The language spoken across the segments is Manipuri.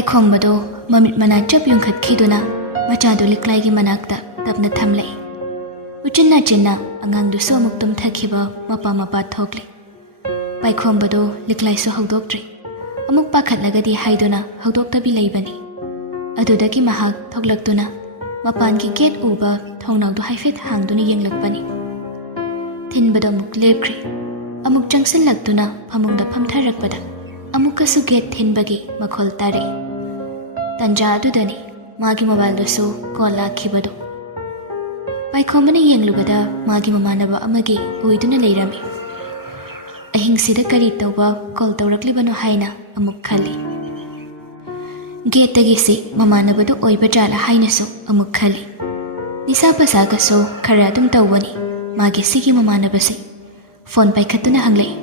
ꯄꯥꯏꯈꯣꯝꯕꯗꯣ ꯃꯃꯤꯠ ꯃꯅꯥ ꯆꯞ ꯌꯨꯡꯈꯠꯈꯤꯗꯨꯅ ꯃꯆꯥꯗꯨ ꯂꯤꯛꯂꯥꯏꯒꯤ ꯃꯅꯥꯛꯇ ꯇꯞꯅ ꯊꯝꯂꯛꯏ꯫ ꯎꯆꯤꯟ ꯅꯥꯆꯤꯟꯅ ꯑꯉꯥꯡꯗꯨꯁꯨ ꯑꯃꯨꯛ ꯇꯨꯝꯊꯈꯤꯕ ꯃꯄꯥ ꯃꯄꯥ ꯊꯣꯛꯂꯤ꯫ ꯄꯥꯏꯈꯣꯝꯕꯗꯣ ꯂꯤꯛꯂꯥꯏꯁꯨ ꯍꯧꯗꯣꯛꯇ꯭ꯔꯤ꯫ ꯑꯃꯨꯛ ꯄꯥꯈꯠꯂꯒꯗꯤ ꯍꯥꯏꯗꯨꯅ ꯍꯧꯗꯣꯛꯇꯕꯤ ꯂꯩꯕꯅꯤ꯫ ꯑꯗꯨꯗꯒꯤ ꯃꯍꯥꯛ ꯊꯣꯛꯂꯛꯇꯨꯅ ꯃꯄꯥꯟꯒꯤ ꯒꯦꯠ ꯎꯕ ꯊꯣꯡꯅꯥꯎꯗꯨ ꯍꯥꯏꯐꯦꯠ ꯍꯥꯡꯗꯨꯅ ꯌꯦꯡꯂꯛꯄꯅꯤ꯫ ꯊꯤꯟꯕꯗ ꯑꯃꯨꯛ ꯂꯦꯞꯈ꯭ꯔꯤ꯫ ꯑꯃꯨꯛ ꯆꯪꯁꯤꯜꯂꯛꯇꯨꯅ ꯐꯃꯨꯡꯗ ꯐꯝꯊꯔꯛꯄꯗ ꯑꯃꯨꯛꯀꯁꯨ ꯒꯦꯠ ꯊꯤꯟꯕꯒꯤ ꯃꯈꯣꯜ ꯇꯥꯔꯛꯏ꯫ ꯇꯟꯖꯥ ꯑꯗꯨꯗꯅꯤ ꯃꯥꯒꯤ ꯃꯣꯕꯥꯏꯜꯗꯁꯨ ꯀꯣꯜ ꯂꯥꯛꯈꯤꯕꯗꯨ꯫ ꯄꯥꯏꯈꯣꯝꯕꯅ ꯌꯦꯡꯂꯨꯕꯗ ꯃꯥꯒꯤ ꯃꯃꯥꯟꯅꯕ ꯑꯃꯒꯤ ꯑꯣꯏꯗꯨꯅ ꯂꯩꯔꯝꯃꯤ꯫ ꯑꯍꯤꯡꯁꯤꯗ ꯀꯔꯤ ꯇꯧꯕ ꯀꯣꯜ ꯇꯧꯔꯛꯂꯤꯕꯅꯣ ꯍꯥꯏꯅ ꯑꯃꯨꯛ ꯈꯜꯂꯤ꯫ ꯒꯦꯠꯇꯒꯤꯁꯤ ꯃꯃꯥꯟꯅꯕꯗꯨ ꯑꯣꯏꯕ ꯖꯥꯠꯂ ꯍꯥꯏꯅꯁꯨ ꯑꯃꯨꯛ ꯈꯜꯂꯤ꯫ ꯅꯤꯁꯥ ꯄꯁꯥꯒꯁꯨ ꯈꯔ ꯑꯗꯨꯝ ꯇꯧꯕꯅꯤ ꯃꯥꯒꯤ ꯁꯤꯒꯤ ꯃꯃꯥꯟꯅꯕꯁꯤ꯫ ꯐꯣꯟ ꯄꯥꯏꯈꯠꯇꯨꯅ ꯍꯪꯂꯛꯏ꯫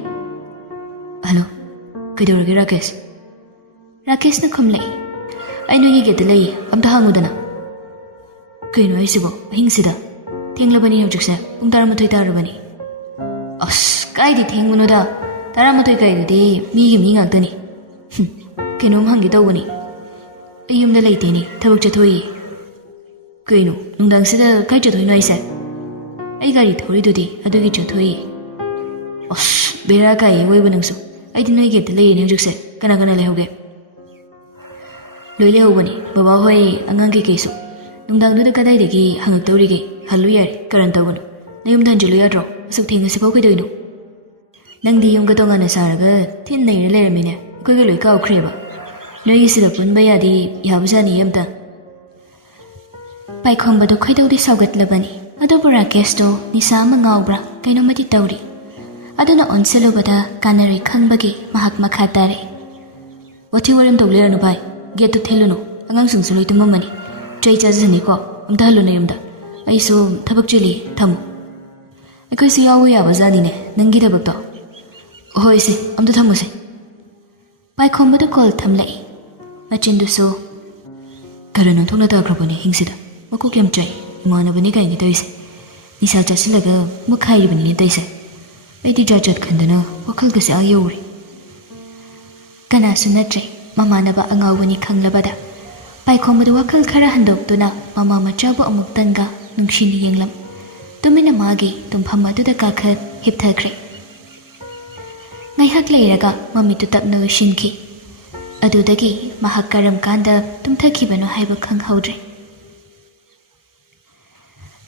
ꯍꯜꯂꯣ, ꯀꯩꯗꯧꯔꯒꯦ ꯔꯥꯀꯦꯁ? ꯔꯥꯀꯦꯁꯅ ꯈꯨꯝꯂꯛꯏ꯫ ꯑꯩ ꯅꯣꯏꯒꯤ ꯒꯦꯠꯇ ꯂꯩꯌꯦ, ꯑꯝꯇ ꯍꯪꯉꯨꯗꯅ꯫ ꯀꯩꯅꯣ ꯍꯥꯏꯁꯤꯕꯣ ꯑꯍꯤꯡꯁꯤꯗ? ꯊꯦꯡꯂꯕꯅꯤ ꯍꯧꯖꯤꯛꯁꯦ, ꯄꯨꯡ 12 ꯇꯥꯔꯕꯅꯤ꯫ ꯑꯁ ꯀꯥꯏꯗꯤ ꯊꯦꯡꯕꯅꯣꯗ, 12 ꯀꯥꯏꯗꯨꯗꯤ ꯃꯤꯒꯤ ꯃꯤ ꯉꯥꯛꯇꯅꯤ꯫ ꯀꯩꯅꯣꯝ ꯍꯪꯒꯦ ꯇꯧꯕꯅꯤ꯫ ꯑꯩ ꯌꯨꯝꯗ ꯂꯩꯇꯦꯅꯦ, ꯊꯕꯛ ꯆꯠꯊꯣꯛꯏ꯫ ꯀꯩꯅꯣ ꯅꯨꯡꯗꯥꯡꯁꯤꯗ ꯀꯥꯏ ꯆꯠꯊꯣꯏꯅꯣ ꯑꯩꯁꯦ? ꯑꯩ ꯒꯥꯔꯤ ꯊꯧꯔꯤꯗꯨꯗꯤ ꯑꯗꯨꯒꯤ ꯆꯠꯊꯣꯛꯏ꯫ ꯑꯁ ꯕꯦꯔꯥ ꯀꯥꯏꯌꯦ ꯑꯣꯏꯕ ꯅꯪꯁꯨ꯫ ꯑꯩꯗꯤ ꯅꯣꯏ ꯒꯦꯠꯇ ꯂꯩꯔꯤꯅꯦ ꯍꯧꯖꯤꯛꯁꯦ꯫ ꯀꯅꯥ ꯀꯅꯥ ꯂꯩꯍꯧꯒꯦ? ꯂꯣꯏ ꯂꯩꯍꯧꯕꯅꯤ, ꯕꯕꯥ ꯍꯣꯏ ꯑꯉꯥꯡ ꯀꯩꯀꯩꯁꯨ꯫ ꯅꯨꯡꯗꯥꯡꯗꯨꯗ ꯀꯗꯥꯏꯗꯒꯤ ꯍꯪꯉꯛꯇꯧꯔꯤꯒꯦ? ꯍꯜꯂꯨ ꯌꯥꯔꯦ, ꯀꯔꯟ ꯇꯧꯒꯅꯨ꯫ ꯅꯌꯨꯝꯗ ꯍꯟꯖꯤꯜꯂꯨ ꯌꯥꯗ꯭ꯔꯣ? ꯑꯁꯨꯛ ꯊꯦꯡꯉꯁꯤꯐꯥꯎ ꯀꯩꯗꯧꯏꯅꯣ? ꯅꯪꯗꯤ ꯌꯨꯝꯒ ꯇꯣꯉꯥꯟꯅ ꯁꯥꯔꯒ ꯊꯤꯟ ꯅꯩꯔ ꯂꯩꯔꯝꯃꯤꯅꯦ꯫ ꯑꯩꯈꯣꯏꯒ ꯂꯣꯏ ꯀꯥꯎꯈ꯭ꯔꯦꯕ꯫ ꯅꯣꯏꯒꯤꯁꯤꯗ ꯄꯨꯟꯕ ꯌꯥꯗꯤ ꯌꯥꯕꯖꯥꯠꯅꯤ ꯑꯝꯇ꯫ ꯄꯥꯏꯈꯣꯝꯕꯗꯣ ꯈꯣꯏꯗꯧꯗꯤ ꯁꯥꯎꯒꯠꯂꯕꯅꯤ꯫ ꯑꯗꯨꯕꯨ ꯔꯥꯀꯦꯁꯇꯣ ꯅꯤꯁꯥ ꯑꯃ ꯉꯥꯎꯕ꯭ꯔꯥ ꯀꯩꯅꯣꯃꯗꯤ ꯇꯧꯔꯤ꯫ ꯑꯗꯨꯅ ꯑꯣꯟꯁꯤꯜꯂꯨꯕꯗ ꯀꯥꯟꯅꯔꯣꯏ ꯈꯪꯕꯒꯤ ꯃꯍꯥꯛ ꯃꯈꯥ ꯇꯥꯔꯛꯏ꯫ ꯋꯥꯊꯤ ꯋꯥꯔꯦꯝ ꯇꯧ ꯂꯩꯔꯅꯨ ꯚꯥꯏ, ꯒꯦꯠꯇꯨ ꯊꯤꯜꯂꯨꯅꯨ, ꯑꯉꯥꯡꯁꯤꯡꯁꯨ ꯂꯣꯏ ꯇꯨꯝꯃꯝꯃꯅꯤ꯫ ꯆꯩ ꯆꯥꯖꯅꯤꯀꯣ, ꯑꯝꯇ ꯍꯜꯂꯨ ꯅꯌꯨꯝꯗ꯫ ꯑꯩꯁꯨ ꯊꯕꯛ ꯆꯤꯜꯂꯤ, ꯊꯝꯃꯨ꯫ ꯑꯩꯈꯣꯏꯁꯨ ꯌꯥꯎꯕ ꯌꯥꯕꯖꯥꯠꯅꯤꯅꯦ ꯅꯪꯒꯤ ꯊꯕꯛꯇꯣ꯫ ꯍꯣꯏ ꯁꯦ, ꯑꯝꯇ ꯊꯝꯃꯨꯁꯦ꯫ ꯄꯥꯏꯈꯣꯝꯕꯗ ꯀꯣꯜ ꯊꯝꯂꯛꯏ꯫ ꯃꯆꯤꯟꯗꯨꯁꯨ ꯀꯔꯟ ꯑꯣꯟꯊꯣꯛꯅ ꯇꯥꯈ꯭ꯔꯕꯅꯤ ꯑꯍꯤꯡꯁꯤꯗ꯫ ꯃꯀꯣꯛ ꯌꯥꯝ ꯆꯥꯏ, ꯏꯃꯥꯟꯅꯕꯅꯤ ꯀꯥꯏꯅ ꯇꯧꯔꯤꯁꯦ꯫ ꯅꯤꯁꯥ ꯆꯥꯁꯤꯜꯂꯒ ꯃꯨꯛ ꯈꯥꯏꯔꯤꯕꯅꯤꯅꯦ ꯇꯧꯏꯁꯦ꯫ ꯑꯩꯗꯤ ꯖꯥꯠ ꯖꯥꯠ ꯈꯟꯗꯅ ꯋꯥꯈꯜꯒꯁꯦ ꯑꯥ ꯌꯧꯔꯤ꯫ ꯀꯅꯥꯁꯨ ꯅꯠꯇ꯭ꯔꯦ, ꯃꯃꯥꯟꯅꯕ ꯑꯉꯥꯎꯕꯅꯤ ꯈꯪꯂꯕꯗ ꯄꯥꯏꯈꯣꯝꯕꯗ ꯋꯥꯈꯜ ꯈꯔ ꯍꯟꯗꯣꯛꯇꯨꯅ ꯃꯃꯥ ꯃꯆꯥꯕꯨ ꯑꯃꯨꯛꯇꯪꯒ ꯅꯨꯡꯁꯤꯅ ꯌꯦꯡꯂꯝ꯫ ꯇꯨꯃꯤꯟꯅ ꯃꯥꯒꯤ ꯇꯨꯝꯐꯝ ꯑꯗꯨꯗ ꯀꯥꯈꯠ ꯍꯤꯞꯊꯈ꯭ꯔꯦ꯫ ꯉꯥꯏꯍꯥꯛ ꯂꯩꯔꯒ ꯃꯃꯤꯠꯇꯨ ꯇꯞꯅ ꯎꯏꯁꯤꯟꯈꯤ꯫ ꯑꯗꯨꯗꯒꯤ ꯃꯍꯥꯛ ꯀꯔꯝ ꯀꯥꯟꯗ ꯇꯨꯝꯊꯈꯤꯕꯅꯣ ꯍꯥꯏꯕ ꯈꯪꯍꯧꯗ꯭ꯔꯦ꯫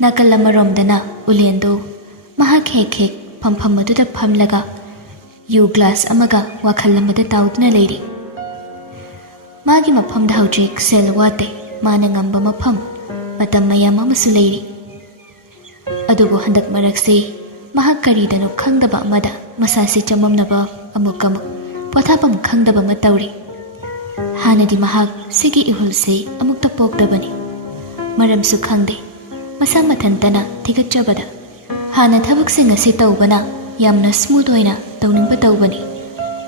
ꯅꯥꯀꯜ ꯑꯃꯔꯣꯝꯗꯅ ꯎꯂꯦꯟꯗꯨ ꯃꯍꯥꯛ ꯍꯦꯛ ꯍꯦꯛ ꯐꯝꯐꯝ ꯑꯗꯨꯗ ꯐꯝꯂꯒ ꯌꯨ ꯒ꯭ꯂꯥꯁ ꯑꯃꯒ ꯋꯥꯈꯜ ꯑꯃꯗ ꯇꯥꯎꯗꯨꯅ ꯂꯩꯔꯤ꯫ ꯃꯥꯒꯤ ꯃꯐꯝꯗ ꯍꯧꯖꯤꯛ ꯁꯦꯜ ꯋꯥꯠꯇꯦ, ꯃꯥꯅ ꯉꯝꯕ ꯃꯐꯝ ꯃꯇꯝ ꯃꯌꯥꯝ ꯑꯃꯁꯨ ꯂꯩꯔꯤ꯫ ꯑꯗꯨꯕꯨ ꯍꯟꯗꯛ ꯃꯔꯛꯁꯤ ꯃꯍꯥꯛ ꯀꯔꯤꯗꯅꯣ ꯈꯪꯗꯕ ꯑꯃꯗ ꯃꯁꯥꯁꯤ ꯆꯃꯝꯅꯕ, ꯑꯃꯨꯛ ꯄꯣꯊꯥꯐꯝ ꯈꯪꯗꯕ ꯑꯃ ꯇꯧꯔꯤ꯫ ꯍꯥꯟꯅꯗꯤ ꯃꯍꯥꯛ ꯁꯤꯒꯤ ꯏꯍꯨꯜꯁꯤ ꯑꯃꯨꯛꯇ ꯄꯣꯛꯇꯕꯅꯤ꯫ ꯃꯔꯝꯁꯨ ꯈꯪꯗꯦ, ꯃꯁꯥ ꯃꯊꯟꯇꯅ ꯊꯤꯒꯠꯆꯕꯗ ꯍꯥꯟꯅ ꯊꯕꯛꯁꯤꯡ ꯑꯁꯤ ꯇꯧꯕꯅ ꯌꯥꯝꯅ ꯁ꯭ꯃꯨꯠ ꯑꯣꯏꯅ ꯇꯧꯅꯤꯡꯕ ꯇꯧꯕꯅꯤ꯫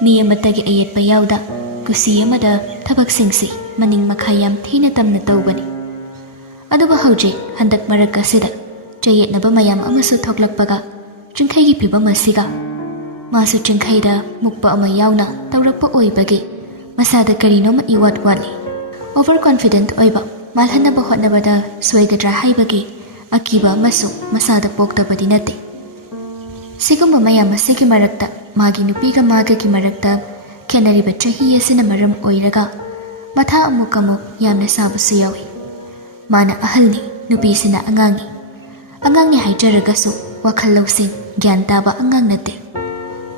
ꯃꯤ ꯑꯃꯠꯇꯒꯤ ꯑꯌꯦꯠꯄ ꯌꯥꯎꯗ ꯀꯨꯁꯤ ꯑꯃꯗ ꯊꯕꯛꯁꯤꯡꯁꯤ ꯃꯅꯤꯡ ꯃꯈꯥ ꯌꯥꯝ ꯊꯤꯅ ꯇꯝꯅ ꯇꯧꯕꯅꯤ꯫ ꯑꯗꯨꯕꯨ ꯍꯧꯖꯤꯛ ꯍꯟꯗꯛ ꯃꯔꯛ ꯑꯁꯤꯗ ꯆꯌꯦꯠꯅꯕ ꯃꯌꯥꯝ ꯑꯃꯁꯨ ꯊꯣꯛꯂꯛꯄꯒ ꯆꯤꯡꯈꯩꯒꯤ ꯐꯤꯕꯝ ꯑꯁꯤꯒ ꯃꯥꯁꯨ ꯆꯤꯡꯈꯩꯗ ꯃꯨꯛꯄ ꯑꯃ ꯌꯥꯎꯅ ꯇꯧꯔꯛꯄ ꯑꯣꯏꯕꯒꯤ ꯃꯁꯥꯗ ꯀꯔꯤꯅꯣꯃ ꯏꯋꯥꯠ ꯋꯥꯠꯂꯤ꯫ ꯑꯣꯚꯔ ꯀꯣꯟꯐꯤꯗꯦꯟꯠ ꯑꯣꯏꯕ, ꯃꯥꯜꯍꯟꯅꯕ ꯍꯣꯠꯅꯕꯗ ꯁꯣꯏꯒꯗ꯭ꯔꯥ ꯍꯥꯏꯕꯒꯤ ꯑꯀꯤꯕ ꯑꯃꯁꯨ ꯃꯁꯥꯗ ꯄꯣꯛꯇꯕꯗꯤ ꯅꯠꯇꯦ꯫ ꯁꯤꯒꯨꯝꯕ ꯃꯌꯥꯝ ꯑꯁꯤꯒꯤ ꯃꯔꯛꯇ ꯃꯥꯒꯤ ꯅꯨꯄꯤꯒ ꯃꯥꯒꯒꯤ ꯃꯔꯛꯇ ꯈꯦꯟꯅꯔꯤꯕ ꯆꯍꯤ ꯑꯁꯤꯅ ꯃꯔꯝ ꯑꯣꯏꯔꯒ ꯃꯊꯥ ꯑꯃꯨꯛ ꯌꯥꯝꯅ ꯁꯥꯕꯁꯨ ꯌꯥꯎꯏ꯫ ꯃꯥꯅ ꯑꯍꯜꯅꯤ, ꯅꯨꯄꯤꯁꯤꯅ ꯑꯉꯥꯡꯅꯤ꯫ ꯑꯉꯥꯡꯅꯤ ꯍꯥꯏꯖꯔꯒꯁꯨ ꯋꯥꯈꯜ ꯂꯧꯁꯤꯡ ꯒ꯭ꯌꯥꯟ ꯇꯥꯕ ꯑꯉꯥꯡ ꯅꯠꯇꯦ꯫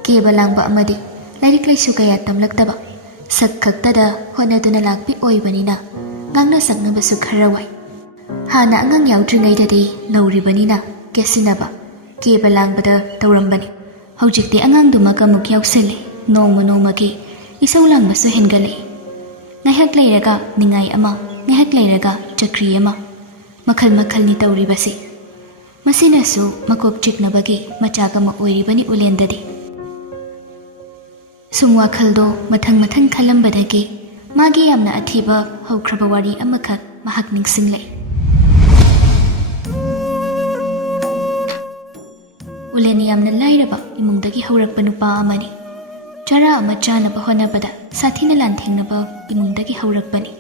ꯀꯦꯕ ꯂꯥꯡꯕ ꯑꯃꯗꯤ ꯂꯥꯏꯔꯤꯛ ꯂꯥꯏꯁꯨ ꯀꯌꯥ ꯇꯝꯂꯛꯇꯕ, ꯁꯛ ꯈꯛꯇꯗ ꯍꯣꯠꯅꯗꯨꯅ ꯂꯥꯛꯄꯤ ꯑꯣꯏꯕꯅꯤꯅ ꯉꯥꯡꯅ ꯁꯛꯅꯕꯁꯨ ꯈꯔ ꯋꯥꯏ꯫ ꯍꯥꯟꯅ ꯑꯉꯥꯡ ꯌꯥꯎꯗ꯭ꯔꯤꯉꯩꯗꯗꯤ ꯂꯧꯔꯤꯕꯅꯤꯅ ꯀꯦꯁꯤꯟꯅꯕ, ꯀꯦꯕ ꯂꯥꯡꯕꯗ ꯇꯧꯔꯝꯕꯅꯤ꯫ ꯍꯧꯖꯤꯛꯇꯤ ꯑꯉꯥꯡꯗꯨꯃꯛ ꯑꯃꯨꯛ ꯌꯥꯎꯁꯤꯜꯂꯤ꯫ ꯅꯣꯡꯃ ꯅꯣꯡꯃꯒꯤ ꯏꯁꯧ ꯂꯥꯡꯕꯁꯨ ꯍꯦꯟꯒꯠꯂꯛꯏ꯫ ꯉꯥꯏꯍꯥꯛ ꯂꯩꯔꯒ ꯅꯤꯡꯉꯥꯏ ꯑꯃ, ꯉꯥꯏꯍꯥꯛ ꯂꯩꯔꯒ ꯆꯀ꯭ꯔꯤ ꯑꯃ, ꯃꯈꯜ ꯃꯈꯜꯅꯤ ꯇꯧꯔꯤꯕꯁꯤ꯫ ꯃꯁꯤꯅꯁꯨ ꯃꯀꯣꯛ ꯆꯤꯛꯅꯕꯒꯤ ꯃꯆꯥꯛ ꯑꯃ ꯑꯣꯏꯔꯤꯕꯅꯤ ꯎꯂꯦꯟꯗꯗꯤ꯫ ꯁꯨꯝ ꯋꯥꯈꯜꯗꯣ ꯃꯊꯪ ꯃꯊꯪ ꯈꯜꯂꯝꯕꯗꯒꯤ ꯃꯥꯒꯤ ꯌꯥꯝꯅ ꯑꯊꯤꯕ ꯍꯧꯈ꯭ꯔꯕ ꯋꯥꯔꯤ ꯑꯃꯈꯛ ꯃꯍꯥꯛ ꯅꯤꯡꯁꯤꯡꯂꯛꯏ꯫ ꯎꯂꯦꯟ ꯌꯥꯝꯅ ꯂꯥꯏꯔꯕ ꯏꯃꯨꯡꯗꯒꯤ ꯍꯧꯔꯛꯄ ꯅꯨꯄꯥ ꯑꯃꯅꯤ꯫ ꯆꯔꯥ ꯑꯃ ꯆꯥꯅꯕ ꯍꯣꯠꯅꯕꯗ ꯁꯥꯊꯤꯅ ꯂꯥꯟꯊꯦꯡꯅꯕ ꯏꯃꯨꯡꯗꯒꯤ ꯍꯧꯔꯛꯄꯅꯤ꯫